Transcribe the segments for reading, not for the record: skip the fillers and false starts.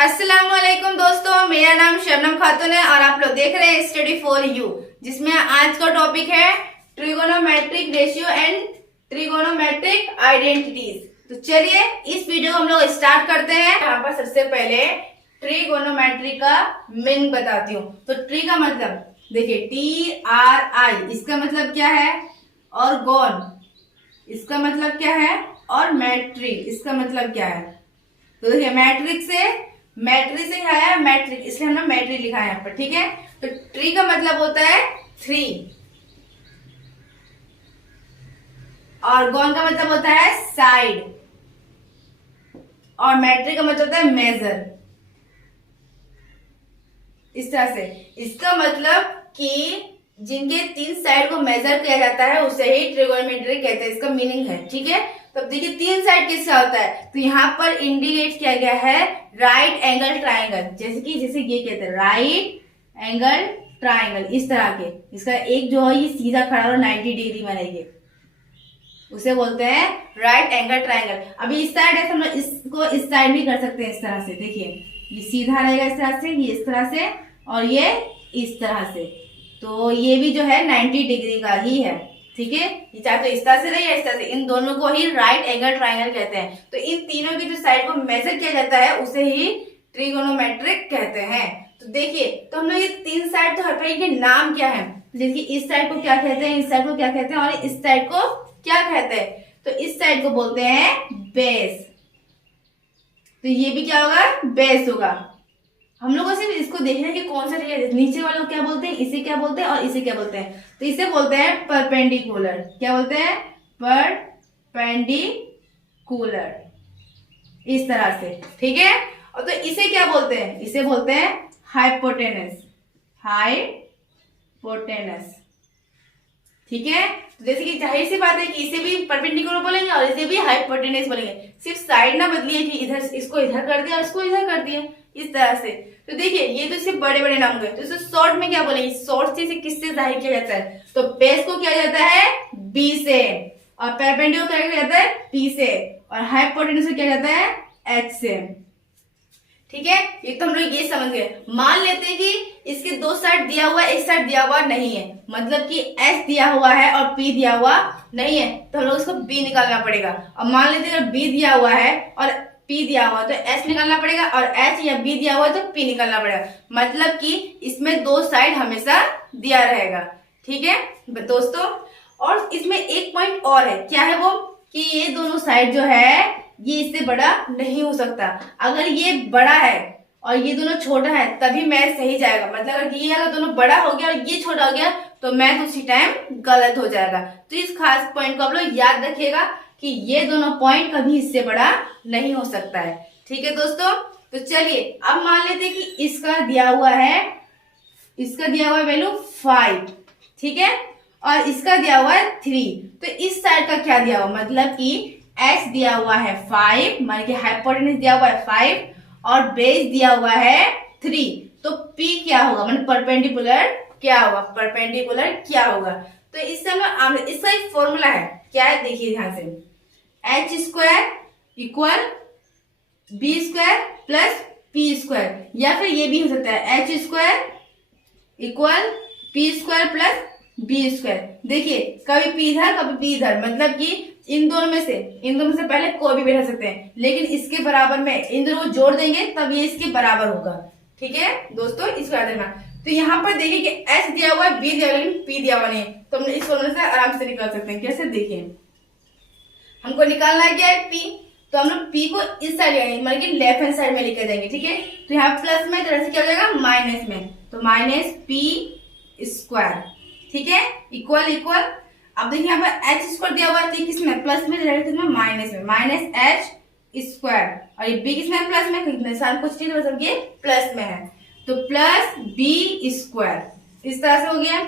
अस्सलामुअलैकुम दोस्तों, मेरा नाम शबनम खातून है और आप लोग देख रहे हैं स्टडी फॉर यू, जिसमें आज का टॉपिक है trigonometric ratio and trigonometric identities. तो चलिए इस वीडियो को हम लोग स्टार्ट करते हैं। यहाँ पर सबसे पहले ट्रिगोनोमेट्री का मीनिंग बताती हूँ। तो ट्री का मतलब देखिए TRI, इसका मतलब क्या है, और गॉन इसका मतलब क्या है, और मैट्री इसका मतलब क्या है। तो देखिए मैट्री से आया मैट्रिक, इसलिए हमने मैट्री लिखा है यहाँ पर, ठीक है। तो ट्री का मतलब होता है 3 और गॉन का मतलब होता है साइड और मैट्रिक का मतलब होता है मेजर। इस तरह से इसका मतलब कि जिनके 3 साइड को मेजर किया जाता है उसे ही ट्रिगोनोमेट्री कहते हैं, इसका मीनिंग है, ठीक है। तब देखिए 3 साइड किसका होता है, तो यहाँ पर इंडिकेट किया गया है राइट एंगल ट्राइंगल, जैसे ये कहते हैं राइट एंगल ट्राइंगल, इस तरह के। इसका एक जो है ये सीधा खड़ा और 90 डिग्री बनाएंगे, उसे बोलते हैं राइट एंगल ट्राइंगल। अभी इस साइड है तो हम लोग इसको इस साइड भी कर सकते हैं, इस तरह से। देखिए ये सीधा रहेगा इस तरह से, ये इस तरह से और ये इस तरह से। तो ये भी जो है 90 डिग्री का ही है, ठीक है। ये चाहे तो इस तरह से रहे या इस तरह से, इन दोनों को ही राइट एंगल ट्राइंगल कहते हैं। तो इन तीनों की जो साइड को मेजर किया जाता है उसे ही ट्रिगोनोमेट्रिक कहते हैं। तो देखिए, तो हम लोग ये 3 साइड तो हर पर इनके नाम क्या है, जैसे कि इस साइड को क्या कहते हैं, इस साइड को क्या कहते हैं और इस साइड को क्या कहते हैं। तो इस साइड को बोलते हैं बेस, तो ये भी क्या होगा, बेस होगा। हम लोग को सिर्फ इसको देखना है कि कौन सा है, नीचे वाले को क्या बोलते हैं, इसे क्या बोलते हैं और इसे क्या बोलते हैं। तो इसे बोलते हैं परपेंडिकुलर। क्या बोलते हैं, परपेंडिकुलर, इस तरह से, ठीक है। और तो इसे क्या बोलते हैं, इसे बोलते हैं हाइपोटेनस, हाइपोटेनस, ठीक है। तो जैसे कि जाहिर सी बात है कि इसे भी परपेंडिकुलर बोलेंगे और इसे भी हाइपोटेनस बोलेंगे, सिर्फ साइड ना बदलिए कि इधर इसको इधर कर दिया और इसको इधर कर दिया, इस तरह से। तो देखिए ये तो सिर्फ बड़े बड़े नाम हुए, तो इसे शॉर्ट में क्या बोलेंगे, शॉर्ट से किससे जाहिर किया जाता है, तो बेस को किया जाता है B से, और परपेंडिकुलर क्या किया जाता है P से, और हाइपोटेनस को किया जाता है H से, ठीक है। ये तो हम लोग ये समझ गए। मान लेते हैं कि इसके 2 साइड दिया हुआ है, एक साइड दिया हुआ नहीं है, मतलब कि H दिया हुआ है और P दिया हुआ नहीं है, तो हम लोग इसको B निकालना पड़ेगा। और मान लेते हैं अगर B दिया हुआ है और P दिया हुआ तो H निकालना पड़ेगा, और H या B दिया हुआ है तो P निकालना पड़ेगा। मतलब कि इसमें 2 साइड हमेशा दिया रहेगा, ठीक है दोस्तों। और इसमें एक पॉइंट और है, क्या है वो, कि ये दोनों साइड जो है ये इससे बड़ा नहीं हो सकता। अगर ये बड़ा है और ये दोनों छोटा है तभी मैच सही जाएगा। मतलब अगर ये अगर दोनों बड़ा हो गया और ये छोटा हो गया तो मैच उसी टाइम गलत हो जाएगा। तो इस खास पॉइंट को आप लोग याद रखिएगा कि ये दोनों पॉइंट कभी इससे बड़ा नहीं हो सकता है, ठीक है दोस्तों। तो चलिए अब मान लेते हैं कि इसका दिया हुआ है वैल्यू 5, ठीक है, और इसका दिया हुआ है 3। तो इस साइड का क्या दिया हुआ, मतलब कि H दिया हुआ है 5, मान के हाइपोटेनस दिया हुआ है 5 और बेस दिया हुआ है 3। तो P क्या होगा, मतलब परपेंडिकुलर क्या होगा, परपेंडिकुलर क्या होगा। तो इससे हम इसका एक फॉर्मूला है, क्या है देखिए ध्यान से, H² equal B² plus P², या फिर ये भी हो सकता है H² equal P² plus B²। देखिए कभी P इधर कभी P इधर, मतलब कि इन दोनों में से पहले कोई भी बैठा सकते हैं, लेकिन इसके बराबर में इन दोनों को जोड़ देंगे तब ये इसके बराबर होगा, ठीक है दोस्तों, इसको याद रखना। तो यहाँ पर देखिए कि H दिया हुआ है, B दिया हुआ है, लेकिन P दिया हुआ नहीं है, तो हम इस फॉर्मूले से आराम से निकाल सकते हैं। कैसे, देखिए हमको निकालना है क्या है P, तो हम लोग P को इस साइड लेंगे, मतलब कि लेफ्ट हैंड साइड में लेके जाएंगे, ठीक है। तो यहाँ प्लस में तो ऐसे क्या हो जाएगा माइनस में, तो माइनस P², ठीक है, इक्वल। अब देखिए यहाँ पर H² दिया हुआ है, किसमें प्लस में, किसमें माइनस में, माइनस H², और ये B किसमें प्लस में, कुछ चीज सबके प्लस में है, तो प्लस B², इस तरह से हो गया।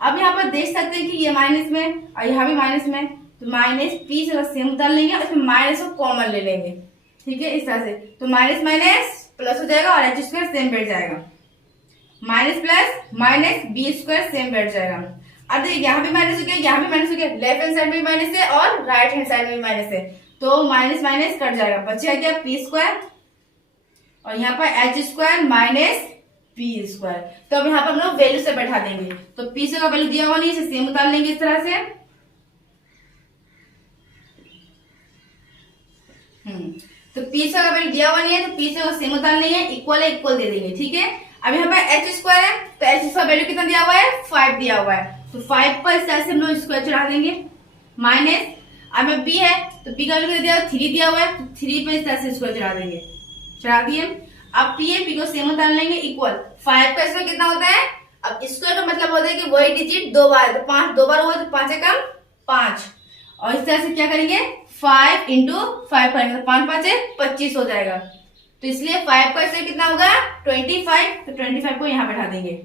अब यहाँ पर देख सकते हैं कि ये माइनस में और यहाँ भी माइनस में, तो माइनस P से सेम उतार लेंगे और इसमें माइनस को कॉमन ले लेंगे, ठीक है, इस तरह से। तो माइनस माइनस प्लस हो जाएगा और H² सेम बैठ जाएगा, minus plus minus B² same बैठ जाएगा। अब देखिए यहाँ भी माइनस हो गया, यहाँ भी माइनस हो गया, लेफ्ट हैंड साइड में भी माइनस है और राइट हैंड साइड में भी माइनस है, तो माइनस माइनस कट जाएगा, बचेगा क्या P² और और यहाँ पर H square minus P square. तो अब यहाँ पर हम लोग वैल्यू से बैठा देंगे। तो पी से का वैल्यू दिया हुआ नहीं, इसे सेम उतार लेंगे इस तरह से। तो पी से का वैल्यू दिया हुआ नहीं है, तो पी से को सेम उतार लेंगे, इक्वल है इक्वल दे देंगे, ठीक है। अब यहाँ पर एच स्क्वायर है, तो एच का वैल्यू कितना दिया हुआ है, 5 दिया हुआ है। तो 5 पर इस तरह से हम लोग स्क्वायर चढ़ा देंगे माइनस, अब में बी है तो बी का वैल्यू दिया हुआ है 3 दिया हुआ है, तो 3 पर इस तरह से स्क्वायर चढ़ा देंगे, चढ़ा दिए। अब पी है, पी को सेम उतार लेंगे, इक्वल 5 का स्क्वायर कितना होता है, अब स्क्वायर का मतलब होता है कि वही डिजिट 2 बार, तो 5 2 बार हुआ तो 5 कम 5, और इस तरह से क्या करेंगे 5 इंटू 5 करेंगे, तो 5 5 25 हो जाएगा। तो इसलिए 5 का स्क्वायर कितना होगा 25, तो 25 को यहाँ बैठा देंगे,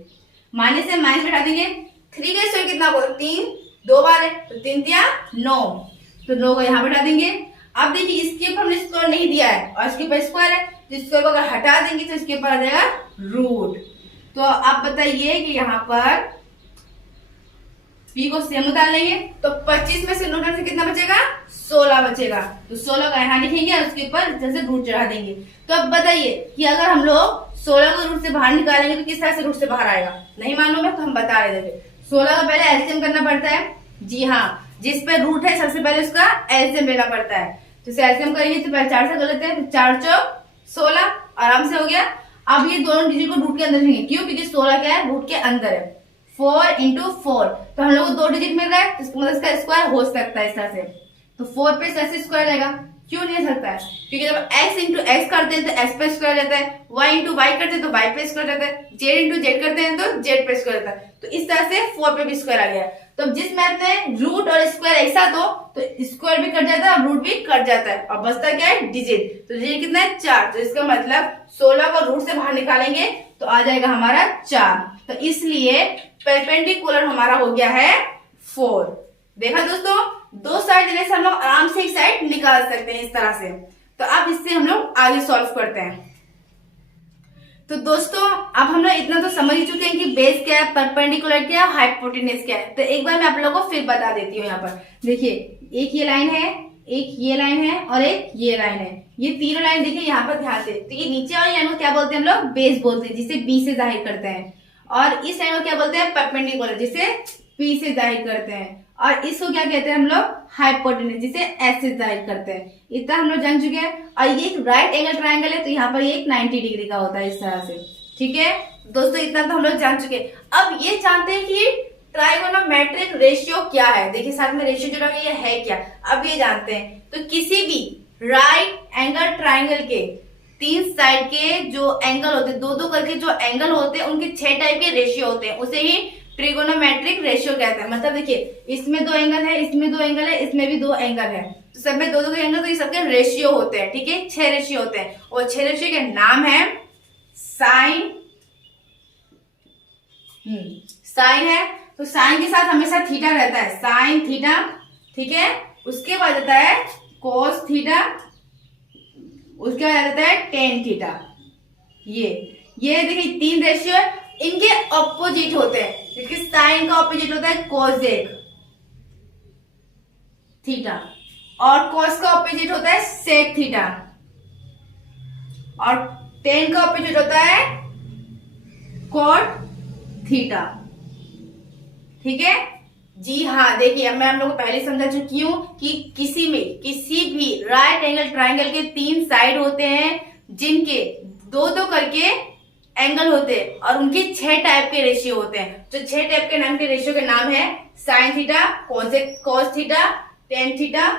माइनस से माइनस बैठा देंगे। 3 का स्क्वायर कितना होगा 3 2 बार है, तो 3 दिया 9, तो 9 को यहाँ बैठा देंगे। अब देखिए इसके ऊपर हमने स्क्वायर नहीं दिया है और इसके ऊपर स्क्वायर है, तो स्क्वायर को अगर हटा देंगे तो इसके ऊपर आ जाएगा रूट। तो आप बताइए कि यहाँ पर p को सेम उतार लेंगे, तो 25 में से नोट से कितना बचेगा 16 बचेगा, तो 16 का यहाँ लिखेंगे और उसके ऊपर जैसे रूट चढ़ा देंगे। तो अब बताइए कि अगर हम लोग 16 को रूट से बाहर निकालेंगे तो किस तरह से रूट से बाहर आएगा, नहीं मालूम है तो हम बता रहे थे। 16 का पहले एलसीएम करना पड़ता है, जी हाँ, जिस पे रूट है सबसे पहले उसका एलसीएम लेना पड़ता है। तो एलसीएम करेंगे तो पहले 4 से गलत है, तो 4 चौक 16 आराम से हो गया। अब ये दोनों डिजिट को रूट के अंदर रखेंगे, क्यों, क्योंकि 16 क्या है रूट के अंदर है। 4 इंटू 4, तो हम लोग को 2 डिजिट मिल रहा है, तो मतलब इसका स्क्वायर हो सकता है इस तरह से। तो 4 पे ऐसे स्क्वायर रहेगा, क्यों नहीं हो सकता है, क्योंकि जब x इंटू एक्स करते हैं तो x पे स्क्वायर जाता है, y इंटू वाई करते हैं तो y पे स्क्वायर जाता है, z इंटू जेड करते हैं तो z पे स्क्वायर जाता है। तो इस तरह से 4 पे भी स्क्वायर आ गया। तो जिस मैथ में रूट और स्क्वायर एक साथ हो तो स्क्वायर भी कट जाता है और रूट भी कट जाता है, और बचता क्या है डिजिट। तो डिजिट कितना है 4, तो इसका मतलब 16 को रूट से बाहर निकालेंगे तो आ जाएगा हमारा 4। तो इसलिए परपेंडिकुलर हमारा हो गया है 4। देखा दोस्तों, 2 साइड देने से हम लोग आराम से एक साइड निकाल सकते हैं इस तरह से। तो अब इससे हम लोग आगे सॉल्व करते हैं। तो दोस्तों अब हम लोग इतना तो समझ ही चुके हैं कि बेस क्या है, परपेंडिकुलर क्या है, हाइपोटेन्यूज क्या है। तो एक बार मैं आप लोगों को फिर बता देती हूँ। यहाँ पर देखिए एक ये लाइन है, एक ये लाइन है और एक ये लाइन है। ये तीनों लाइन देखिए यहाँ पर ध्यान से, तो ये नीचे वाली लाइन को क्या बोलते हैं हम लोग, बेस बोलते हैं, जिसे बी से जाहिर करते हैं। और इस लाइन को क्या बोलते हैं, परपेंडिकुलर, जिसे पी से जाहिर करते हैं। और इसको क्या कहते हैं हम लोग, हाइपोटेन्यूज, जिसे एस से जाहिर करते हैं। इतना हम लोग जान चुके हैं। और ये एक राइट एंगल ट्रायंगल है, तो यहाँ पर ये एक 90 डिग्री का होता है इस तरह से। ठीक है दोस्तों, इतना तो हम लोग जान चुके हैं। अब ये जानते हैं कि ट्राइगोनोमेट्रिक रेशियो क्या है। देखिए साथ में रेशियो जो है ये है क्या, अब ये जानते हैं। तो किसी भी राइट एंगल ट्रायंगल के 3 साइड के जो एंगल होते हैं, 2-2 करके जो एंगल होते हैं, उनके 6 टाइप के रेशियो होते हैं, उसे ही ट्रिगोनोमेट्रिक रेशियो कहते हैं। मतलब देखिए इसमें 2 एंगल है, इसमें 2 एंगल है, इसमें भी 2 एंगल है, तो सब में 2-2 के एंगल, तो ये सबके रेशियो होते हैं। ठीक है, 6 रेशियो होते हैं, और 6 रेशियो के नाम है साइन, साइन है तो साइन के साथ हमेशा थीटा रहता है, साइन थीटा। ठीक है, उसके बाद आता है कोस थीटा, उसके बाद आता है टेन थीटा। ये देखिए 3 रेशियो है, इनके ऑपोजिट होते हैं। देखिए साइन का ऑपोजिट होता है कोसेक थीटा, और कॉस का ऑपोजिट होता है सेक थीटा, और टेन का ऑपोजिट होता है कॉट थीटा। ठीक है जी हाँ, देखिए मैं आप लोगों को पहले समझा चुकी हूं कि किसी भी राइट एंगल ट्रायंगल के 3 साइड होते हैं, जिनके 2-2 करके एंगल होते हैं, और उनके 6 टाइप के रेशियो होते हैं। जो 6 टाइप के नाम के रेशियो के नाम है sine theta, cos theta, tan theta,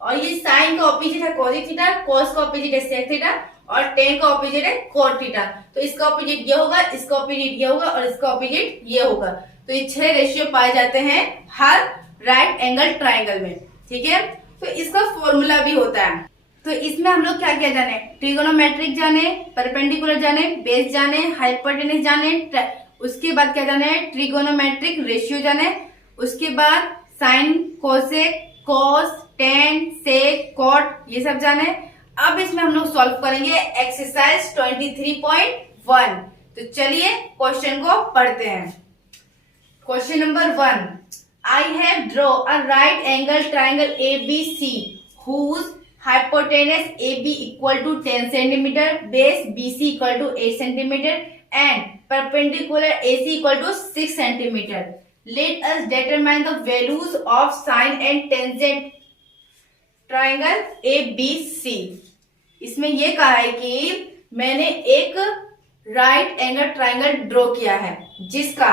और ये साइन का ऑपोजिट है कॉसिक थीटा, कॉस का ऑपोजिट है सेक थीटा, और टेन का ऑपोजिट है कॉट थीटा। तो इसका ऑपोजिट ये होगा, इसका ऑपोजिट ये होगा, और इसका ऑपोजिट ये होगा। तो ये 6 रेशियो पाए जाते हैं हर राइट एंगल ट्रायंगल में। ठीक है, तो इसका फॉर्मूला भी होता है। तो इसमें हम लोग क्या क्या जाने, ट्रिगोनोमेट्रिक जाने, परपेंडिकुलर जाने, बेस जाने, हाइपोटेन्यूज जाने, उसके बाद क्या जाने, ट्रिगोनोमेट्रिक रेशियो जाने, उसके बाद साइन, कोसेक, कॉस, टेन, सेक, कॉट, ये सब जाने। अब इसमें हम लोग सॉल्व करेंगे एक्सरसाइज 23.1। तो चलिए क्वेश्चन को पढ़ते हैं। Question number 1, I have draw a right angle triangle ABC whose hypotenuse A B equal to 10 centimetre, base B C equal to 8 centimetre and perpendicular A C equal to 6 centimetre. Let us determine the values of sine and tangent triangle ABC. इसमें ये कहा है कि मैंने एक right angle triangle draw किया है जिसका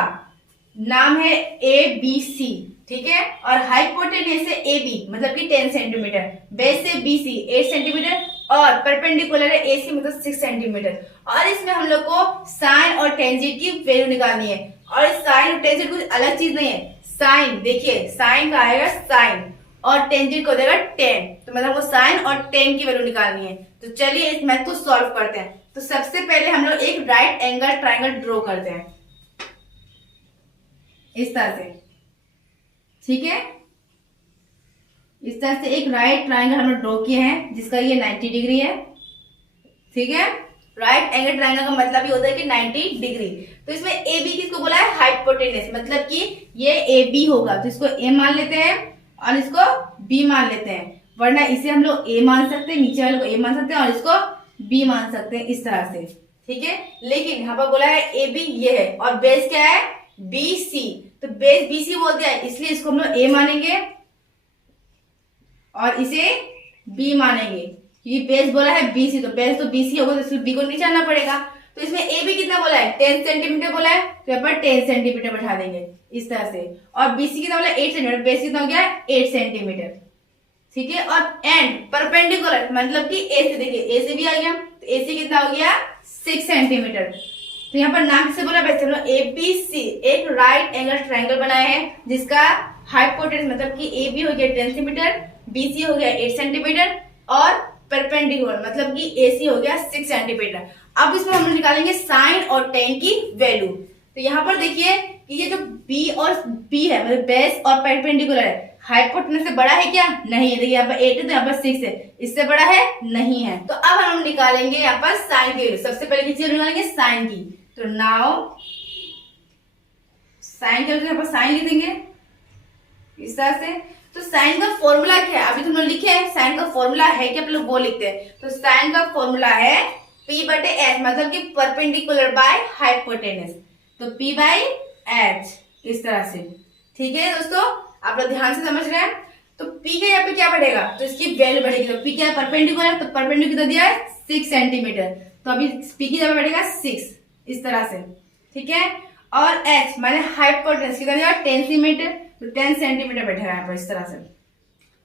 नाम है ABC, ठीक है, और हाइपोटेनस है AB मतलब कि 10 सेंटीमीटर, बेस से BC 8 सेंटीमीटर और परपेंडिकुलर है AC मतलब 6 सेंटीमीटर. और इसमें हम लोग को साइन और टेंजेंट की वैल्यू निकालनी है. और साइन और टेंजेंट कुछ अलग चीज नहीं है. साइन देखिए, साइन का आएगा साइन और टेंजेंट को देगा टेन, तो मतलब वो साइन और टेन की वैल्यू निकालनी है. तो चलिए इस मैथ को सॉल्व करते हैं. तो सबसे पहले हम लोग एक राइट एंगल ट्राइंगल ड्रॉ करते हैं इस तरह से, ठीक है. इस तरह से एक राइट ट्राइंगल हम लोग ड्रॉ किए हैं जिसका ये 90 डिग्री है, ठीक है. राइट एंगल ट्राइंगल का मतलब ये होता है कि 90 डिग्री. तो इसमें ए बी किसको बोला है? हाइपोटेनस, मतलब कि ये ए बी होगा तो इसको ए मान लेते हैं और इसको बी मान लेते हैं, वरना इसे हम लोग ए मान सकते हैं, नीचे वाले को ए मान सकते हैं और इसको बी मान सकते हैं इस तरह से, ठीक है. लेकिन यहाँ पर बोला है ए बी ये है और बेस क्या है? B C. तो बेस बी सी बोल दिया है इसलिए इसको हम लोग ए मानेंगे और इसे बी मानेंगे क्योंकि बेस बोला है बीसी, तो बेस तो बीसी होगा तो इसलिए बी को नीचे आना पड़ेगा. तो इसमें ए बी कितना बोला है? 10 सेंटीमीटर बोला है तो यहाँ पर 10 सेंटीमीटर बैठा देंगे इस तरह से. और बीसी कितना बोला है? 8 सेंटीमीटर, बेस कितना हो गया? 8 सेंटीमीटर, ठीक है. और एंड परपेंडिकुलर मतलब कि ए से, देखिए ए से भी आ गया तो ए से कितना हो गया? 6 सेंटीमीटर. तो यहाँ पर नाम से बोला वैसे हम लोग एबीसी एक राइट एंगल ट्राइंगल बनाए हैं जिसका हाइपोटेनस मतलब कि ए बी हो गया 10 सेंटीमीटर, बीसी हो गया 8 सेंटीमीटर और परपेंडिकुलर मतलब कि एसी हो गया 6 सेंटीमीटर. अब इसमें हम लोग निकालेंगे साइन और टेन की वैल्यू. तो यहाँ पर देखिए कि ये जो बी और बी है मतलब बेस और परपेंडिकुलर है, हाइपोटेनस से बड़ा है क्या? नहीं है. देखिए यहाँ पर 8 है तो यहाँ पर 6 है, इससे बड़ा है? नहीं है. तो अब हम निकालेंगे यहाँ पर साइन की वैल्यू. सबसे पहले किसी वैल्यू निकालेंगे? साइन की. तो नाउ साइन के यहाँ पर साइन लिख देंगे इस तरह से. तो साइन का फॉर्मूला क्या है? अभी तुम लोग लिखे हैं साइन का फॉर्मूला है कि आप लोग वो लिखते हैं. तो साइन का फॉर्मूला है P बटे एच मतलब कि परपेंडिकुलर बाय हाइपोटेनस. तो P बाय एच इस तरह से, ठीक है दोस्तों. आप लोग ध्यान से समझ रहे हैं. तो P के यहाँ पे क्या बढ़ेगा? तो इसकी वैल्यू बढ़ेगी. तो P क्या है? परपेंडिकुलर, तो परपेंडिकुलर कितना दिया है? 6 सेंटीमीटर. तो अभी P की जगह बढ़ेगा 6 इस तरह से, ठीक है. और H माने हाइपोटेनस कितना दिया? 10 सेंटीमीटर, तो 10 सेंटीमीटर बैठेगा यहाँ पर इस तरह से,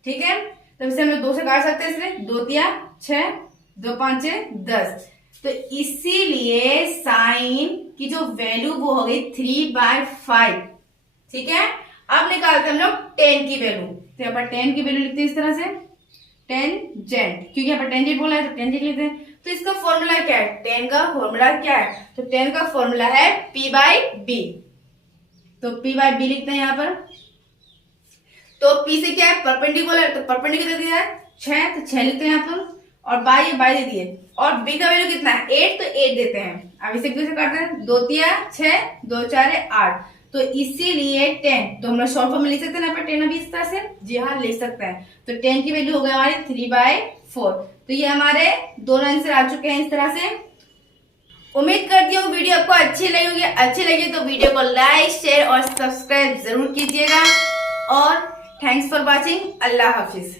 ठीक है. तो इसे हम लोग 2 से काट सकते हैं. इसलिए 2 तिया 6, 2 5 10. तो इसीलिए साइन की जो वैल्यू वो हो गई 3/5, ठीक है. अब निकालते हम लोग टेन की वैल्यू. तो यहाँ पर टेन की वैल्यू लिखते हैं इस तरह से, टेंजेंट, क्योंकि यहाँ पर टेंजेंट बोला है तो टेंजेंट लिखते हैं. तो इसका फॉर्मूला क्या है? टेन का फॉर्मूला क्या है? तो टेन का फॉर्मूला है P बाई बी. तो P बाई बी लिखते हैं यहाँ पर. तो P से क्या है? परपेंडिकुलर, तो परपेंडिकुलर दिया है 6, तो 6 लिखते हैं यहाँ पर. और बाई दे दिए. और B का वैल्यू कितना है? 8, तो 8 देते हैं. अब इसे कैसे काटते हैं? 2 तिया 6, 2 4 8. तो इसीलिए 10, तो हम लोग शॉर्ट फॉर्म में लिख सकते हैं यहाँ पर 10 अभी इस तरह से. जी हाँ लिख सकते हैं. तो 10 की वैल्यू हो गई हमारी 3/4. तो ये हमारे दोनों आंसर आ चुके हैं इस तरह से. उम्मीद करती हूँ वीडियो आपको अच्छी लगी होगी. अच्छी लगी तो वीडियो को लाइक शेयर और सब्सक्राइब जरूर कीजिएगा. और thanks for watching. Allah Hafiz.